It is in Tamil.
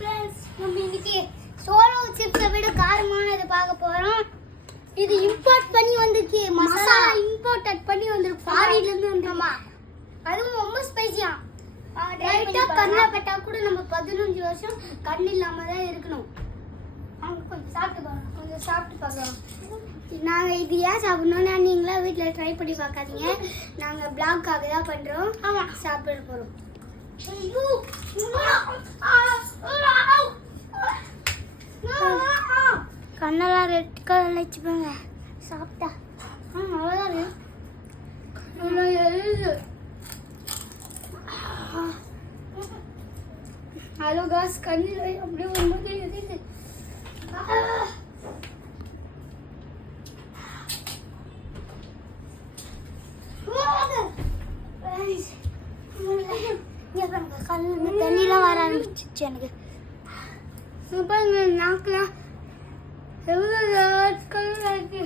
ஃப்ரெண்ட்ஸ், நம்ம இன்னைக்கு சோலோ சிப்ஸை விட காரமானதை பார்க்க போறோம். இது இம்போர்ட் பண்ணி வந்திருக்கு. மசாலா இம்போர்ட் பண்ணி வந்திருக்கு. ஃபாரின்ல இருந்து வந்தோமா. அதுவும் ரொம்ப ஸ்பைசியா. ரைட்டா கண்ணா பட்டா கூட நம்ம 15 வருஷம் கண் இல்லாம தான் இருக்கணும். அவங்க கொஞ்சம் சாப்பிட்டு பார்க்கலாம். நாங்கள் இது ஏன் சாப்பிடணும்னா நீங்களாம் வீட்டில் ட்ரை பண்ணி பார்க்காதீங்க. நாங்கள் பிளாக்காக தான் பண்ணுறோம். ஆமாம், சாப்பிட போகிறோம். கண்ணெல்லாம் ரெட் கலர்ல வச்சுப்பாங்க சாப்பிட்டா. அவ்வளோதான் எழுது. ஹலோ காஸ், கண்ணில் அப்படியே ஒரு மாதிரி எழுது. கண்ணு தண்ணிலாம் வர ஆரம்பிச்சிச்சு எனக்கு. நாக்கெல்லாம் எவ்வளோ கலர் இருக்கு.